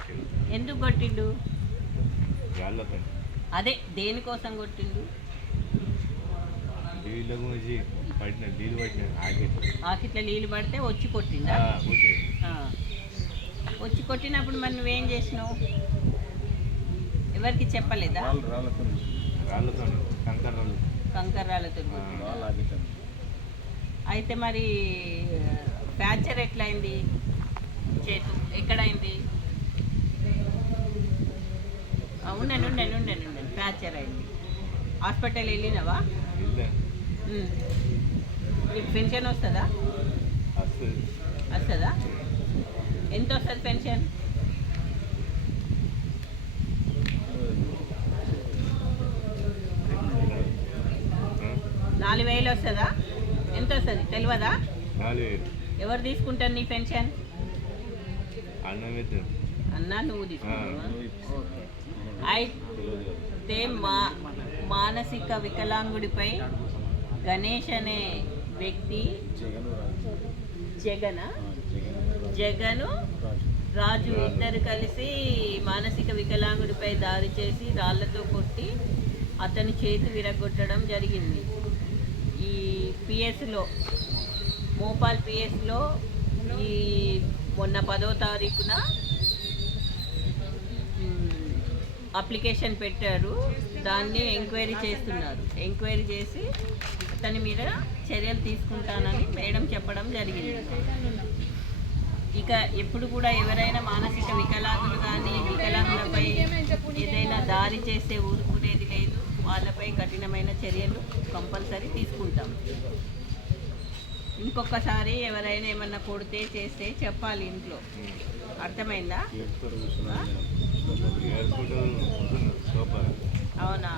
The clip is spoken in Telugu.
కొట్టిండు. ఎందుకు కొట్టిండు? రాళ్ళతో అదే దేనికోసం కొట్టిండు? నీళ్ళ గురించి పట్టిన నీళ్ళు పట్టిన ఆకిట్లా నీళ్ళు పడితే వచ్చి కొట్టిండా? ఆ. వచ్చి కొట్టినప్పుడు మరి నువ్వేం చేసినావు? ఎవరికి చెప్పలేదా? రాళ్ళతో కంకర్రాళ్ళు కంకర్రాలతో కొట్టిండా? అయితే మరి ఫ్రాక్చర్ ఎట్లయింది? చేతు ఎక్కడైంది? ఉండండి ఫ్రాక్చర్ అయింది. హాస్పిటల్ వెళ్ళినావా? నీకు పెన్షన్ వస్తుందా? వస్తుందా? ఎంత వస్తుంది పెన్షన్? నాలుగు వేలు వస్తుందా? ఎంత వస్తుంది తెలియదా? ఎవరు తీసుకుంటారు నీ పెన్షన్? అన్నా నువ్వు తీసుకుంటావా? అయితే మానసిక వికలాంగుడిపై గణేష్ అనే వ్యక్తి జగను రాజు ఇద్దరు కలిసి మానసిక వికలాంగుడిపై దాడి చేసి రాళ్లతో కొట్టి అతని చేతి విరగొట్టడం జరిగింది. ఈ పిఎస్లో మోపాల్ పిఎస్లో ఈ మొన్న 10వ తారీఖున అప్లికేషన్ పెట్టారు. దాన్ని ఎంక్వైరీ చేస్తున్నారు. ఎంక్వైరీ చేసి అతని మీద చర్యలు తీసుకుంటానని మేడం చెప్పడం జరిగింది. ఇక ఎప్పుడు కూడా ఎవరైనా మానసిక వికలాంగులు కానీ వికలాంగులపై ఏదైనా దాడి చేస్తే ఊరుకునేది లేదు. వాళ్ళపై కఠినమైన చర్యలు కంపల్సరీ తీసుకుంటాం. ఇంకొకసారి ఎవరైనా ఏమన్నా కొడితే చేస్తే చెప్పాలి ఇంట్లో. అర్థమైందా? అవునా?